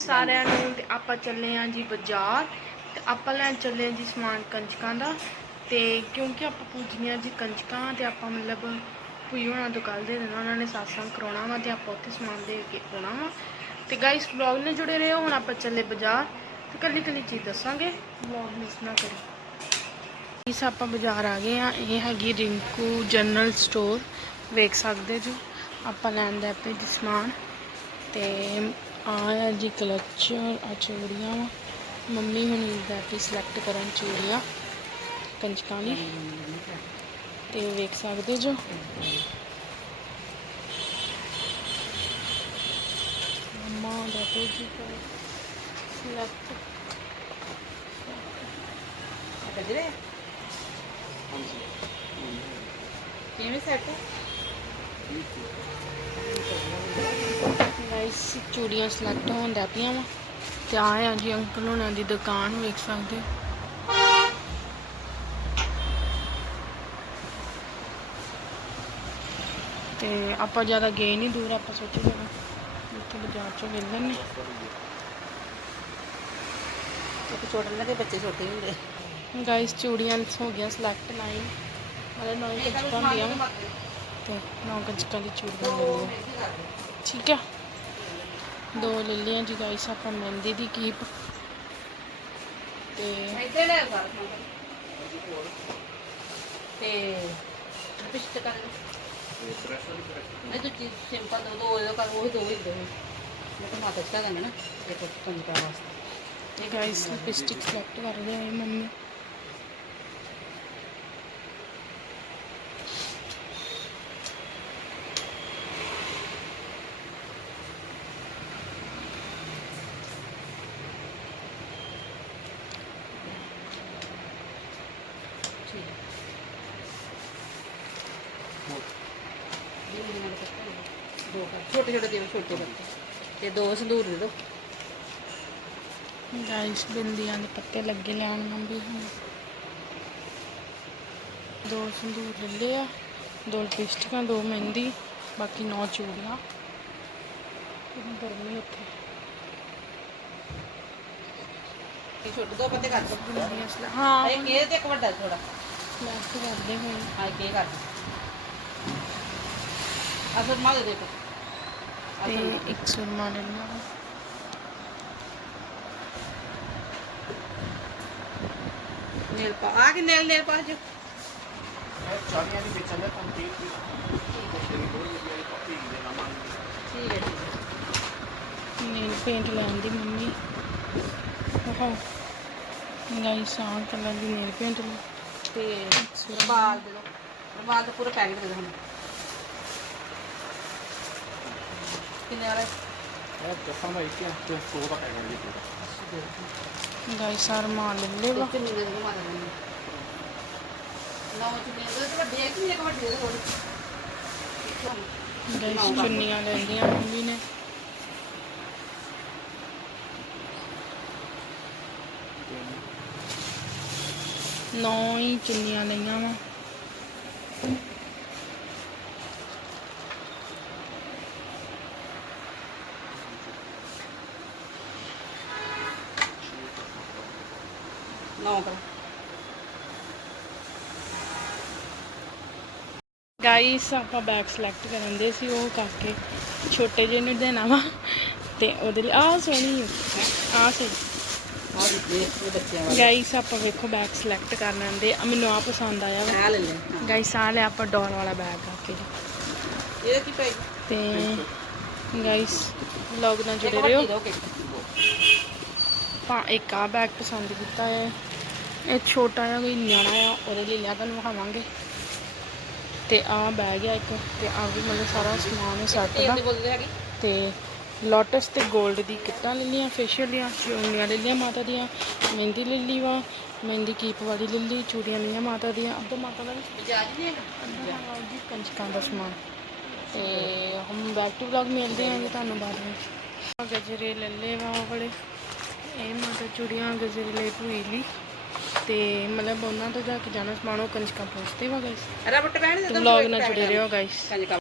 ਸਾਰਿਆਂ ਨੂੰ ਤੇ ਆਪਾਂ ਚੱਲੇ ਆਂ ਜੀ ਬਾਜ਼ਾਰ। ਤੇ ਆਪਾਂ ਲੈਣ ਚੱਲੇ ਆਂ ਜੀ ਸਮਾਨ ਕੰਜਕਾਂ ਦਾ। ਤੇ ਕਿਉਂਕਿ ਆਪਾਂ ਪੂਜੀਆਂ ਜੀ ਕੰਜਕਾਂ, ਤੇ ਆਪਾਂ ਮਤਲਬ ਪੂਈ ਹੋਣਾ ਤੋਂ ਕੱਲ ਦੇ ਦੇਣਾ ਉਹਨਾਂ ਨੇ satsang ਕਰਾਉਣਾ ਵਾ ਤੇ ਆਪਾਂ ਉੱਥੇ ਸਮਾਨ ਦੇ ਕੇ ਆਉਣਾ ਵਾ। ਤੇ ਗਾਇਸ ਵਲੌਗ ਨਾਲ ਜੁੜੇ ਰਹੋ, ਹੁਣ ਆਪਾਂ ਚੱਲੇ ਬਾਜ਼ਾਰ। ਤੇ ਕੱਲੀ ਕੱਲੀ ਚੀਜ਼ ਦੱਸਾਂਗੇ ਵਲੌਗ ਮਿਸ ਨਾ ਕਰੀ। ਇਸ ਆਪਾਂ ਬਾਜ਼ਾਰ ਆ ਗਏ ਆ। ਇਹ ਹੈਗੀ ਰਿੰਕੂ ਜਨਰਲ ਸਟੋਰ। ਵੇਖ ਸਕਦੇ ਜੀ, ਆਪਾਂ ਲੈਣ ਦਾ ਪਏ ਜੀ ਸਮਾਨ। ਤੇ ਆ ਆ ਜੀ ਕਲਚ ਆ ਚੂੜੀਆਂ ਵਾ। ਮੰਮੀ ਹੁਣ ਦਾ ਪਈ ਸਿਲੈਕਟ ਕਰਨ ਚੂੜੀਆਂ ਕੰਜਕਾਂ ਦੀ। ਤੇ ਵੇਖ ਸਕਦੇ ਜੋ? ਮੰਮਾ ਦਾ ਪਈ ਜੀ ਸਿਲੈਕਟ ਗਜਰੇ ਕਿਵੇਂ ਸੈੱਟ ਗਾਇਸ ਚੂੜੀਆਂ ਸਿਲੈਕਟ ਹੋਣ ਦਾ ਪਈਆਂ ਵਾ। ਤੇ ਆ ਆ ਜੀ ਅੰਕਲ ਹੋਣਾ ਦੀ ਦੁਕਾਨ ਵੇਖ ਸਕਦੇ ਹੋ। ਤੇ ਆਪਾਂ ਜ਼ਿਆਦਾ ਗਏ ਨਹੀਂ ਦੂਰ ਆਪਾਂ ਸੋਚਿਆ ਜਰਾ ਇੱਥੇ ਬਾਜ਼ਾਰ ਚੋਂ ਮਿਲ ਲੈਣੇ ਇੱਕ ਛੋਟੇ ਨੇ ਬੱਚੇ ਛੋਟੇ ਹੁੰਦੇ। ਗਾਇਸ ਚੂੜੀਆਂ ਹੋ ਗਿਆ ਸਿਲੈਕਟ ਲਾਈਨ ਮਤਲਬ ਨੌਂ ਕੰਚਕਾਂ ਹੁੰਦੀਆਂ ਤੇ ਨੌਂ ਕੰਚਕਾਂ ਦੀ ਚੂੜੀਆਂ ਲੈ ਲਈਆਂ ਠੀਕ ਆ। ਦੋ ਲੈ ਲਈਆਂ ਜੀ ਗਾਇਸ ਆਪਾਂ ਮਹਿੰਦੀ ਦੀ ਕੀਪ ਤੇ ਇੱਥੇ ਲੈ ਸਮਾਨ। ਤੇ ਪਿਸ਼ਟ ਕਰ ਨਹੀਂ ਤੂੰ ਚੀਜ਼ ਸਿੰਪਲ ਦੋ ਦੋ ਇਹਦਾ ਕਰ ਉਹ ਦੋ ਹੀ ਦੋ। ਮੈਂ ਤਾਂ ਮਾਤਾ ਚਾ ਦੇਣਾ ਨਾ ਇੱਕ ਕੰਜਕਾ ਵਾਸਤੇ। ਇਹ ਗਾਇਸ ਲਿਪਸਟਿਕ ਸਿਲੈਕਟ ਕਰ ਰਹੇ ਆ ਮੰਮੀ ਠੀਕ ਹੈ ਇਹ ਇਹਨਾਂ ਦੇ ਦੋ ਛੋਟੇ ਛੋਟੇ ਦੇ ਛੋਟੇ ਬੱਚੇ ਤੇ ਦੋ ਸੰਦੂਰ ਦੇ ਦੋ ਗਾਇਸ ਬਿੰਦੀਆਂ ਦੇ ਪੱਤੇ ਲੱਗੇ ਲੈਣ ਮੰਮੀ ਹੁਣ ਦੋ ਸੰਦੂਰ ਲੈ ਲਏ ਆ ਦੋ ਲਿਪਸਟਿਕਾਂ ਦੋ ਮਹਿੰਦੀ ਬਾਕੀ ਨੌ ਚੂੜੀਆਂ ਕਿੰਨੀ ਗਰਮੀ ਉੱਥੇ ਇਹ ਛੋਟੇ ਦੋ ਪੱਤੇ ਕਰ ਦੋ ਹਾਂ ਇਹ ਤੇ ਇੱਕ ਵੱਡਾ ਥੋੜਾ ਲੈਫਟ ਕਰਦੇ ਹੁਣ ਹਾਂ ਇੱਕ ਇਹ ਕਰ ਅਸਲ ਮਾਰ ਦੇ ਦੇ ਤੇ। ਇੱਕ ਸੁਰਮਾ ਲੈ ਲਿਆ ਵਾ। ਨੇਲ ਪਾ ਆ ਕਿ ਨੇਲ ਨੇਲ ਪਾ ਜੋ। ਚਾਲੀਆਂ ਦੀ ਵੇਚਣ ਦਾ ਕੰਪਲੀਟ ਵੀ ਠੀਕ ਹੈ। ਨੇਲ ਪੇਂਟ ਲੈਣ ਦੀ ਮੰਮੀ। ਵਾਹ ਗਾਇਸ ਆਹ ਕਲਰ ਦੀ ਨੇਲ ਪੇਂਟ ਤੇ ਰਬਾਲ ਦੇ ਦੋ। ਰਬਾਲ ਦਾ ਪੂਰਾ ਪੈਕਟ ਦੇ ਦੋ ਹੁਣ ਕਿੰਨੇ ਵਾਲਾ? ਇਹ ਦੱਸਾਂ ਦਾ ਇੱਕ ਤੇ ਸੋ ਦਾ ਪੈਕਟ ਜੀ। ਪੂਰਾ ਗਾਇਸ ਆਹ ਰੁਮਾਲ ਲੈ ਲਏ ਵਾ। ਕਿੰਨੇ ਦੇ ਦੋ ਮਾਤਾ ਨੂੰ ਨੌ ਚੁੰਨੇ ਦੇ ਦੋ ਵੱਡੇ ਇੱਕ ਵੀ ਇੱਕ ਵੱਡੇ ਦੇ ਥੋੜੀ ਗਾਇਸ ਚੁੰਨੀਆਂ ਲੈਂਦੀਆਂ ਮੰਮੀ ਨੇ। ਨੌ ਹੀ ਚੁੰਨੀਆਂ ਲਈਆਂ ਵਾ। ਕਰ। ਗਾਈਸ ਆਪਾਂ ਬੈਗ ਸਿਲੈਕਟ ਕਰਨ ਦੇ ਸੀ ਉਹ ਕਰਕੇ ਛੋਟੇ ਜਿਹੇ ਨੂੰ ਦੇਣਾ ਵਾ। ਤੇ ਉਹਦੇ ਲਈ ਆਹ ਸੋਹਣੀ ਆਹ ਸੋਹਣੀ। ਗਾਈਸ ਆਪਾਂ ਵੇਖੋ ਬੈਗ ਸਿਲੈਕਟ ਕਰ ਲੈਂਦੇ ਆ ਮੈਨੂੰ ਆ ਪਸੰਦ ਆਇਆ ਵਾ। ਆ ਲੈ ਲੈ ਗਾਈਸ ਆ ਲੈ ਆਪਾਂ ਡੋਰ ਵਾਲਾ ਬੈਗ ਆ ਕੇ। ਇਹਦਾ ਕੀ ਪੈ ਤੇ ਗਾਈਸ ਵਲੌਗ ਨਾਲ ਜੁੜੇ ਰਹੋ। ਦੋ ਪਾ ਇੱਕ ਆ ਬੈਗ ਪਸੰਦ ਕੀਤਾ ਹੈ। ਇਹ ਛੋਟਾ ਜਿਹਾ ਕੋਈ ਨਿਆਣਾ ਆ ਉਹਦੇ ਲਈ ਲਿਆ ਤੁਹਾਨੂੰ ਵਿਖਾਵਾਂਗੇ। ਤੇ ਆ ਬੈਗ ਆ ਇੱਕ ਤੇ ਆ ਵੀ ਮਤਲਬ ਸਾਰਾ ਸਮਾਨ ਸੈੱਟ ਤੇਲ ਦਾ। ਤੇ ਲੋਟਸ ਤੇ 골ਡ ਦੀ ਕਿੱਟਾਂ ਲੈ ਲਈਆਂ ਫੇਸ਼ੀਅਲ ਦੀਆਂ ਚੂੜੀਆਂ ਲੈ ਲਈਆਂ ਮਾਤਾ ਦੀਆਂ ਮਹਿੰਦੀ ਲੈ ਲਈ ਵਾ ਮਹਿੰਦੀ ਕੀਪ ਵਾਲੀ ਲੈ ਲਈ ਚੂੜੀਆਂ ਲਈਆਂ ਮਾਤਾ ਦੀਆਂ। ਅੱਧਾ ਮਾਤਾ ਦਾ ਵੀ ਬਜਾਜ ਨਹੀਂ ਹੈਗਾ? ਜੀ ਕੰਚਕਾਂ ਦਾ ਸਮਾਨ। ਤੇ ਹਮ ਬੈਕ ਟੂ ਵਲੌਗ ਮਿਲਦੇ ਹਾਂ ਜੀ ਤੁਹਾਨੂੰ ਬਾਅਦ ਵਿੱਚ। ਗਜਰੇ ਲੈ ਲਏ ਵਾ ਉਹ ਵਾਲੇ। ਇਹ ਮਾਤਾ ਚੂੜੀਆਂ ਗਜਰੇ ਲੈ ਭੂਈ ਲਈ। ਤੇ ਮਤਲਬ ਉਹਨਾਂ ਤੋਂ ਜਾ ਕੇ ਜਾਣਾ ਸਮਾਨ ਉਹ ਕੰਚਕਾਂ ਪਹੁੰਚਦੇ ਵਾ ਗਾਇਸ ਰਬਟ ਪੈਣ ਦੇ ਵਲੌਗ ਨਾਲ ਜੁੜੇ ਰਹੋ ਗਾਇਸ ਕੰਜਕਾ